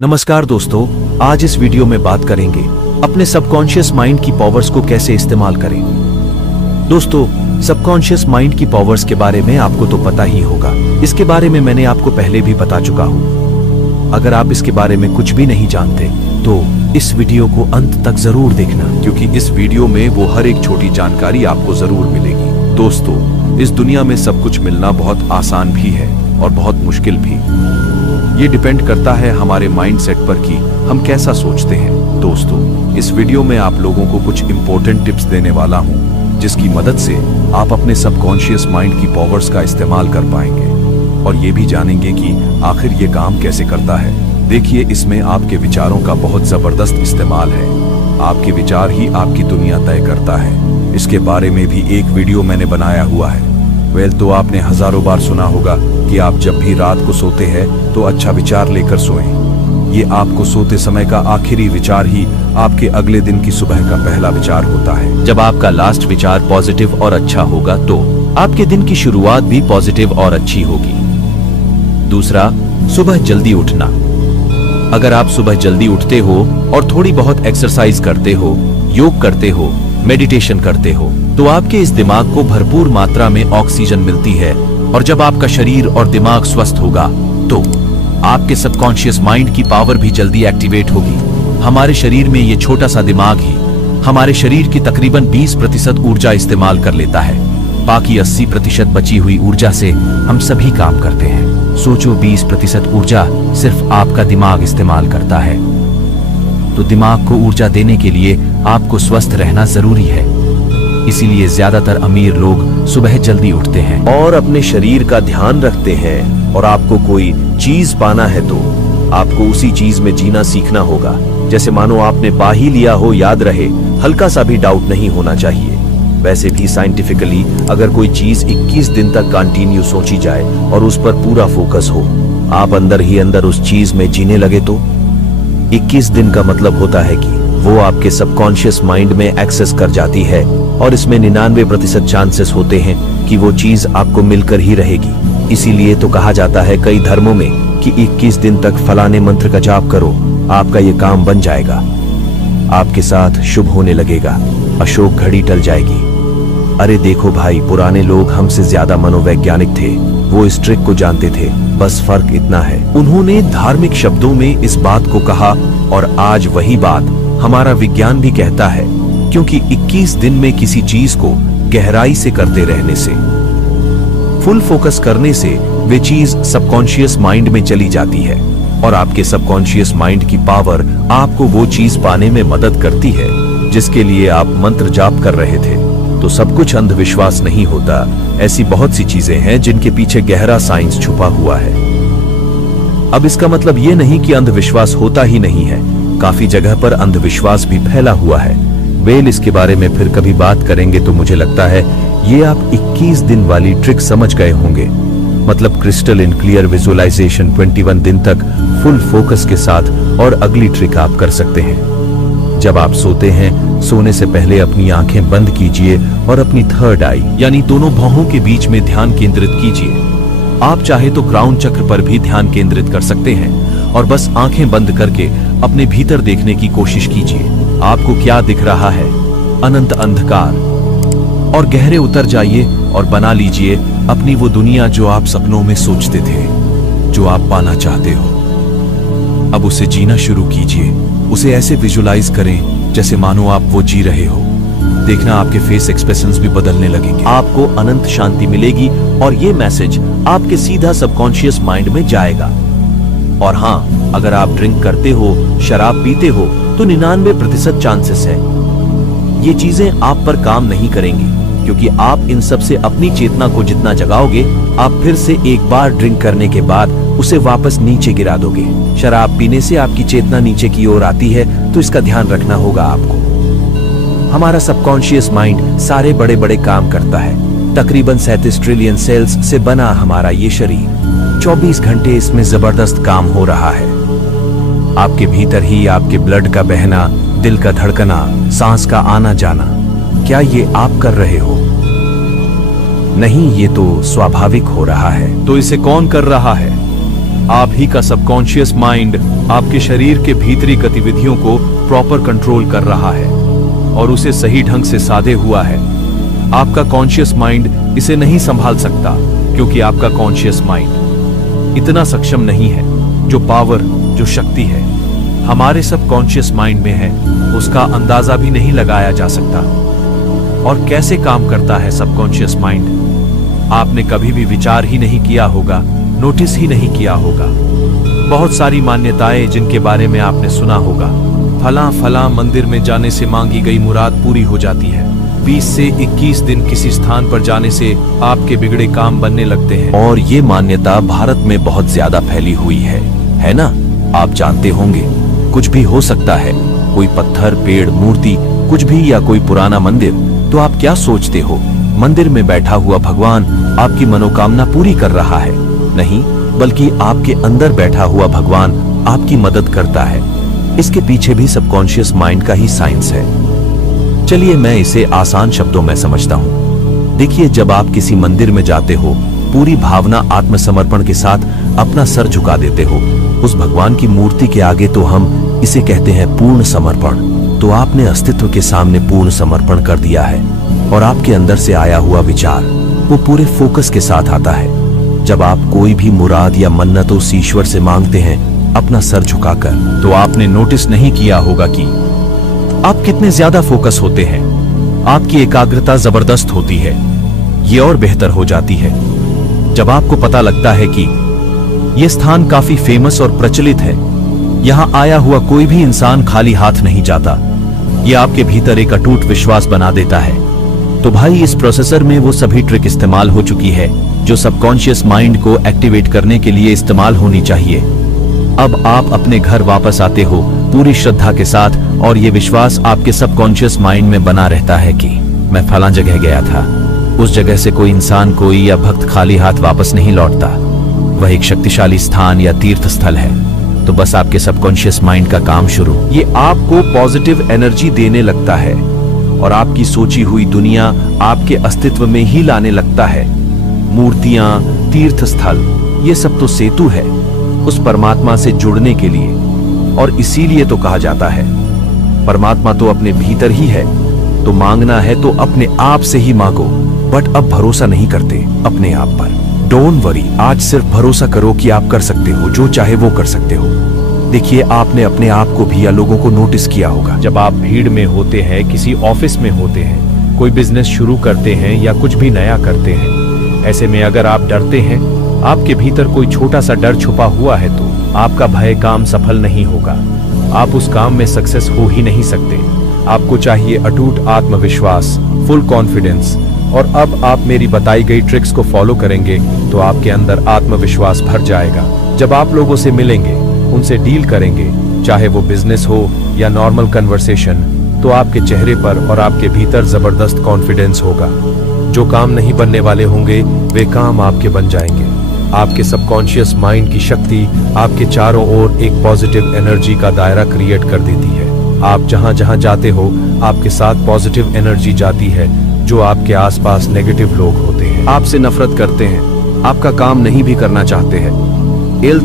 नमस्कार दोस्तों, आज इस वीडियो में बात करेंगे अपने सबकॉन्शियस माइंड की पावर्स को कैसे इस्तेमाल करें। दोस्तों, सबकॉन्शियस माइंड की पावर्स के बारे में आपको तो पता ही होगा। इसके बारे में मैंने आपको पहले भी बता चुका हूं। अगर आप इसके बारे में कुछ भी नहीं जानते तो इस वीडियो को अंत तक जरूर देखना, क्योंकि इस वीडियो में वो हर एक छोटी जानकारी आपको जरूर मिलेगी। दोस्तों, इस दुनिया में सब कुछ मिलना बहुत आसान भी है और बहुत मुश्किल भी। ये डिपेंड करता है हमारे माइंडसेट पर कि हम कैसा सोचते हैं। दोस्तों, इस वीडियो में आप लोगों को कुछ इंपॉर्टेंट टिप्स देने वाला हूं, जिसकी मदद से आप अपने सबकॉन्शियस माइंड की पावर्स का इस्तेमाल कर पाएंगे और ये भी जानेंगे कि आखिर ये काम कैसे करता है। देखिए, इसमें आपके विचारों का बहुत जबरदस्त इस्तेमाल है। आपके विचार ही आपकी दुनिया तय करता है। इसके बारे में भी एक वीडियो मैंने बनाया हुआ है। तो आपने हजारों बार सुना होगा कि आप जब भी रात को सोते हैं तो अच्छा विचार लेकर सोएं। ये आपको सोते समय का आखिरी विचार ही आपके अगले दिन की सुबह का पहला विचार होता है। जब आपका लास्ट विचार पॉजिटिव और अच्छा होगा तो आपके दिन की शुरुआत भी पॉजिटिव और अच्छी होगी। दूसरा, सुबह जल्दी उठना। अगर आप सुबह जल्दी उठते हो और थोड़ी बहुत एक्सरसाइज करते हो, योग करते हो, मेडिटेशन करते हो, तो आपके इस दिमाग को भरपूर मात्रा में ऑक्सीजन मिलती है और जब आपका शरीर और दिमाग स्वस्थ होगा तो आपके सबकॉन्शियस माइंड की पावर भी जल्दी एक्टिवेट होगी। हमारे शरीर में ये छोटा सा दिमाग ही हमारे शरीर की तकरीबन 20% ऊर्जा इस्तेमाल कर लेता है। बाकी 80% बची हुई ऊर्जा से हम सभी काम करते हैं। सोचो, 20% ऊर्जा सिर्फ आपका दिमाग इस्तेमाल करता है। तो दिमाग को ऊर्जा देने के लिए आपको स्वस्थ रहना जरूरी है। इसीलिए ज्यादातर अमीर लोग सुबह जल्दी उठते हैं और अपने शरीर का ध्यान रखते हैं। और आपको कोई चीज पाना है तो आपको उसी चीज में जीना सीखना होगा। जैसे मानो आपने पा ही लिया हो, याद रहे, हल्का सा भी डाउट नहीं होना चाहिए। वैसे भी साइंटिफिकली अगर कोई चीज 21 दिन तक कंटिन्यू सोची जाए और उस पर पूरा फोकस हो, आप अंदर ही अंदर उस चीज में जीने लगे तो 21 दिन का मतलब होता है कि वो आपके सबकॉन्शियस माइंड में एक्सेस कर जाती है और इसमें 99% चांसेस होते हैं कि वो चीज आपको मिलकर ही रहेगी। इसीलिए तो कहा जाता है कई धर्मों में कि 21 दिन तक फलाने मंत्र का जाप करो, आपका ये काम बन जाएगा, आपके साथ शुभ होने लगेगा, अशोक घड़ी टल जाएगी। अरे देखो भाई, पुराने लोग हमसे ज्यादा मनोवैज्ञानिक थे। वो इस ट्रिक को जानते थे। बस फर्क इतना है, उन्होंने धार्मिक शब्दों में इस बात को कहा और आज वही बात हमारा विज्ञान भी कहता है, क्योंकि 21 दिन में किसी चीज को गहराई से करते रहने से, फुल फोकस करने से वे चीज सबकॉन्शियस माइंड में चली जाती है और आपके सबकॉन्शियस माइंड की पावर आपको वो चीज पाने में मदद करती है जिसके लिए आप मंत्र जाप कर रहे थे। तो सब कुछ अंधविश्वास नहीं होता। ऐसी बहुत सी चीजें हैं जिनके पीछे गहरा साइंस छुपा हुआ है। अब इसका मतलब ये नहीं कि अंधविश्वास होता ही नहीं है। काफी जगह पर अंधविश्वास भी फैला हुआ है। इसके बारे में फिर कभी बात करेंगे। तो मुझे लगता है ये आप 21 दिन वाली ट्रिक समझ गए होंगे। मतलब क्रिस्टल इन क्लियर विजुअलाइजेशन 21 दिन तक फुल फोकस के साथ। और अगली ट्रिक आप कर सकते हैं, जब आप सोते हैं, सोने से पहले अपनी आंखें बंद कीजिए और अपनी थर्ड आई यानी दोनों भौहों के बीच में ध्यान केंद्रित कीजिए। आप चाहे तो क्राउन चक्र पर भी ध्यान केंद्रित कर सकते हैं और बस आंखें बंद करके अपने भीतर देखने की कोशिश कीजिए। आपको क्या दिख रहा है? अनंत अंधकार। और गहरे उतर जाइए और बना लीजिए अपनी वो दुनिया जो आप सपनों में सोचते थे, जो आप पाना चाहते हो। अब उसे जीना शुरू कीजिए। उसे ऐसे विजुलाइज करें जैसे मानो आप वो जी रहे हो। देखना, आपके फेस एक्सप्रेशंस भी बदलने लगेंगे। आपको अनंत शांति मिलेगी और ये मैसेज आपके सीधा सबकॉन्शियस माइंड में जाएगा। और हाँ, अगर आप ड्रिंक करते हो, शराब पीते हो, तो 99% चांसेस है ये चीजें आप पर काम नहीं करेंगी, क्योंकि आप इन सब से अपनी चेतना को जितना जगाओगे, आप फिर से एक बार ड्रिंक करने के बाद उसे वापस नीचे गिरा दोगे। शराब पीने से आपकी चेतना नीचे की ओर आती है, तो इसका ध्यान रखना होगा आपको। हमारा सबकॉन्शियस माइंड सारे बड़े बड़े काम करता है। तकरीबन 37 ट्रिलियन सेल्स से बना हमारा ये शरीर 24 घंटे इसमें जबरदस्त काम हो रहा है। आपके भीतर ही आपके ब्लड का बहना, दिल का धड़कना, सांस का आना जाना, क्या ये आप कर रहे हो? नहीं, ये तो स्वाभाविक हो रहा है। तो इसे कौन कर रहा है? आप ही का सबकॉन्शियस माइंड आपके शरीर के भीतरी गतिविधियों को प्रॉपर कंट्रोल कर रहा है और उसे सही ढंग से साधे हुआ है। आपका कॉन्शियस माइंड इसे नहीं संभाल सकता क्योंकि आपका कॉन्शियस माइंड इतना सक्षम नहीं है। जो पावर, जो शक्ति है हमारे सबकॉन्शियस माइंड में है, उसका अंदाजा भी नहीं लगाया जा सकता। और कैसे काम करता है सबकॉन्शियस माइंड, आपने कभी भी विचार ही नहीं किया होगा, नोटिस ही नहीं किया होगा। बहुत सारी मान्यताएं जिनके बारे में आपने सुना होगा, फला फला मंदिर में जाने से मांगी गई मुराद पूरी हो जाती है, 20 से 21 दिन किसी स्थान पर जाने से आपके बिगड़े काम बनने लगते हैं। और ये मान्यता भारत में बहुत ज्यादा फैली हुई है ना? आप जानते होंगे कुछ भी हो सकता है, कोई पत्थर, पेड़, मूर्ति, कुछ भी, या कोई पुराना मंदिर। तो आप क्या सोचते हो मंदिर में बैठा हुआ भगवान आपकी मनोकामना पूरी कर रहा है? नहीं, बल्कि आपके अंदर बैठा हुआ भगवान आपकी मदद करता है। इसके पीछे भी सबकॉन्शियस माइंड का ही साइंस है। चलिए मैं इसे आसान शब्दों में समझता हूँ। देखिए, जब आप किसी मंदिर में जाते हो, पूरी भावना आत्मसमर्पण के साथ अपना सर झुका देते हो उस भगवान की मूर्ति के आगे, तो हम इसे कहते हैं पूर्ण समर्पण। तो आपने अस्तित्व के सामने पूर्ण समर्पण कर दिया है और आपके अंदर से आया हुआ विचार वो पूरे फोकस के साथ आता है। जब आप कोई भी मुराद या मन्नत उस ईश्वर से मांगते हैं अपना सर झुकाकर, तो आपने नोटिस नहीं किया होगा कि आप कितने ज्यादा फोकस होते हैं। आपकी एकाग्रता जबरदस्त होती है, ये और बेहतर हो जाती है जब आपको पता लगता है कि यह स्थान काफी फेमस और प्रचलित है, यहां आया हुआ कोई भी इंसान खाली हाथ नहीं जाता। यह आपके भीतर एक अटूट विश्वास बना देता है। तो भाई, इस प्रोसेसर में वो सभी ट्रिक इस्तेमाल हो चुकी है जो सबकॉन्शियस माइंड को एक्टिवेट करने के लिए इस्तेमाल होनी चाहिए। अब आप अपने घर वापस आते हो पूरी श्रद्धा के साथ, और ये विश्वास आपके सबकॉन्शियस माइंड में बना रहता है कि मैं फलां जगह गया था, उस जगह से कोई इंसान, कोई या भक्त खाली हाथ वापस नहीं लौटता। वह एक शक्तिशाली स्थान या तीर्थ स्थल है। तो बस आपके सबकॉन्शियस माइंड का काम शुरू। ये आपको पॉजिटिव एनर्जी देने लगता है और आपकी सोची हुई दुनिया आपके अस्तित्व में ही लाने लगता है। मूर्तियां, तीर्थ स्थल, ये सब तो सेतु है उस परमात्मा से जुड़ने के लिए। और इसीलिए तो कहा जाता है परमात्मा तो अपने भीतर ही है, तो मांगना है तो अपने आप से ही मांगो। बट अब भरोसा नहीं करते अपने आप पर। डोंट वरी, आज सिर्फ भरोसा करो कि आप कर सकते हो, जो चाहे वो कर सकते हो। देखिए, आपने अपने आप को भी या लोगों को नोटिस किया होगा, जब आप भीड़ में होते हैं, किसी ऑफिस में होते हैं, कोई बिजनेस शुरू करते हैं या कुछ भी नया करते हैं, ऐसे में अगर आप डरते हैं, आपके भीतर कोई छोटा सा डर छुपा हुआ है, तो आपका भय काम सफल नहीं होगा। आप उस काम में सक्सेस हो ही नहीं सकते। आपको चाहिए अटूट आत्मविश्वास, फुल कॉन्फिडेंस। और अब आप मेरी बताई गई ट्रिक्स को फॉलो करेंगे तो आपके अंदर आत्मविश्वास भर जाएगा। जब आप लोगों से मिलेंगे, उनसे डील करेंगे, चाहे वो बिजनेस हो या नॉर्मल कन्वर्सेशन, तो आपके चेहरे पर और आपके भीतर जबरदस्त कॉन्फिडेंस होगा। जो काम नहीं बनने वाले होंगे वे काम आपके बन जाएंगे। आपके सबकॉन्शियस माइंड की शक्ति आपके चारों ओर एक पॉजिटिव एनर्जी का दायरा क्रिएट कर देती है। आप जहां जहां जाते हो आपके साथ पॉजिटिव एनर्जी जाती है। जो आपके आसपास नेगेटिव लोग होते हैं, आपसे नफरत करते हैं, आपका काम नहीं भी करना चाहते हैं,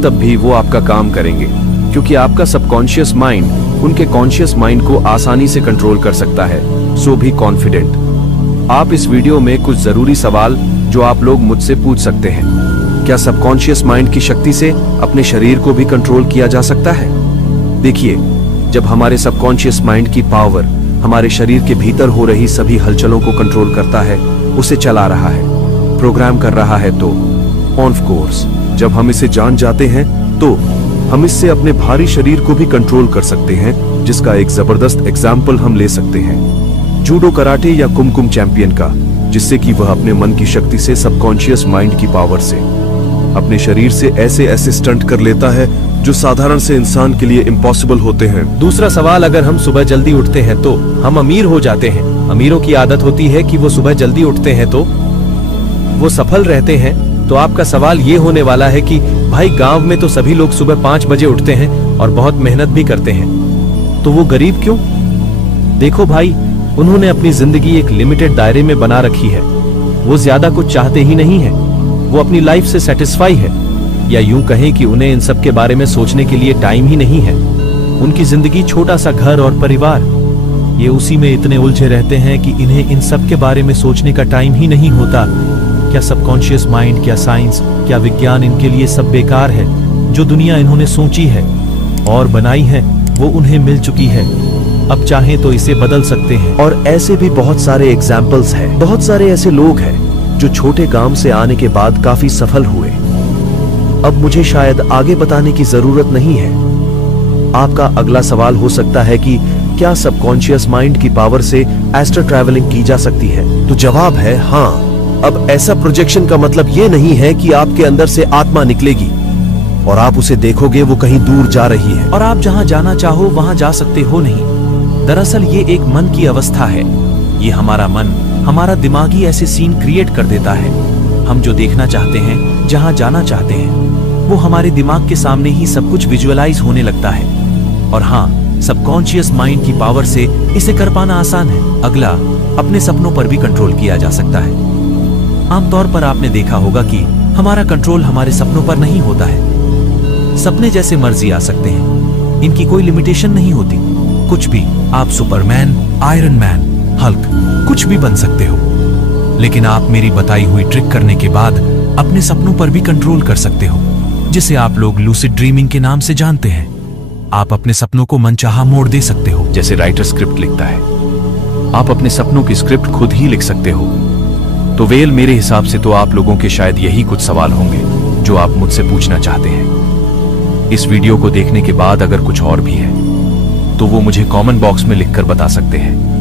तब भी वो आपका काम करेंगे, क्योंकि आपका सबकॉन्शियस माइंड उनके कॉन्शियस माइंड को आसानी से कंट्रोल कर सकता है। सो भी कॉन्फिडेंट। आप इस वीडियो में कुछ जरूरी सवाल जो आप लोग मुझसे पूछ सकते हैं। क्या सबकॉन्शियस माइंड की शक्ति से अपने शरीर को भी कंट्रोल किया जा सकता है? देखिए, जब हमारे सबकॉन्शियस माइंड की पावर हमारे शरीर के भीतर हो रही सभी हलचलों को कंट्रोल करता है, उसे चला रहा है, प्रोग्राम कर रहा है, तो ऑफ कोर्स जब हम इसे जान जाते हैं तो हम इससे अपने भारी शरीर को भी कंट्रोल कर सकते हैं, जिसका एक जबरदस्त एग्जाम्पल हम ले सकते हैं जूडो, कराटे या कुमकुम चैंपियन का, जिससे कि वह अपने मन की शक्ति से, सबकॉन्शियस माइंड की पावर से अपने शरीर से ऐसे ऐसे स्टंट कर लेता है जो साधारण से इंसान के लिए इम्पॉसिबल होते हैं। दूसरा सवाल, अगर हम सुबह जल्दी उठते हैं तो हम अमीर हो जाते हैं। अमीरों की आदत होती है कि वो सुबह जल्दी उठते हैं तो वो सफल रहते हैं। तो आपका सवाल ये होने वाला है कि भाई, गांव में तो सभी लोग सुबह 5 बजे उठते हैं और बहुत मेहनत भी करते हैं, तो वो गरीब क्यों? देखो भाई, उन्होंने अपनी जिंदगी एक लिमिटेड दायरे में बना रखी है। वो ज्यादा कुछ चाहते ही नहीं है, वो अपनी लाइफ से सेटिस्फाई है। या यूं कहें कि उन्हें इन सब के बारे में सोचने के लिए टाइम ही नहीं है। उनकी जिंदगी छोटा सा घर और परिवार, ये उसी में इतने उलझे रहते हैं कि इन्हें इन सब के बारे में सोचने का टाइम ही नहीं होता। क्या सबकॉन्शियस माइंड, क्या साइंस, क्या विज्ञान इनके लिए सब बेकार है? जो दुनिया इन्होंने सोची है और बनाई है वो उन्हें मिल चुकी है। अब चाहें तो इसे बदल सकते हैं। और ऐसे भी बहुत सारे एग्जाम्पल्स हैं। बहुत सारे ऐसे लोग हैं जो छोटे काम से आने के बाद काफी सफल हुए। अब मुझे शायद आगे बताने की जरूरत नहीं है। आपका अगला सवाल हो सकता है कि क्या सबकॉन्शियस माइंड की पावर से एस्ट्रल ट्रैवलिंग की जा सकती है? तो जवाब है हाँ। अब ऐसा प्रोजेक्शन का मतलब ये नहीं है कि आपके अंदर से आत्मा निकलेगी और आप उसे देखोगे वो कहीं दूर जा रही है और आप जहां जाना चाहो वहां जा सकते हो नहीं। दरअसल ये एक मन की अवस्था है। ये हमारा मन, हमारा दिमाग ही ऐसे सीन क्रिएट कर देता है। हम जो देखना चाहते हैं, जहां जाना चाहते हैं, वो हमारे दिमाग के सामने ही सब कुछ विजुअलाइज होने लगता है। और हाँ, सबकॉन्शियस माइंड की पावर से इसे कर पाना आसान है। अगला, अपने सपनों पर भी कंट्रोल किया जा सकता है। आमतौर पर आपने देखा होगा कि हमारा कंट्रोल हमारे सपनों पर नहीं होता है। सपने जैसे मर्जी आ सकते हैं, इनकी कोई लिमिटेशन नहीं होती। कुछ भी, आप सुपरमैन, आयरन मैन, हल्क, कुछ भी बन सकते हो। लेकिन आप मेरी बताई हुई ट्रिक करने के बाद अपने सपनों पर भी कंट्रोल कर सकते हो, जिसे आप लोग लूसिड ड्रीमिंग के नाम से जानते हैं। आप अपने सपनों को मनचाहा मोड़ दे सकते हो, जैसे राइटर स्क्रिप्ट लिखता है। आप अपने सपनों की स्क्रिप्ट खुद ही लिख सकते हो। तो वेल, मेरे हिसाब से तो आप लोगों के शायद यही कुछ सवाल होंगे जो आप मुझसे पूछना चाहते हैं। इस वीडियो को देखने के बाद अगर कुछ और भी है तो वो मुझे कमेंट बॉक्स में लिखकर बता सकते हैं।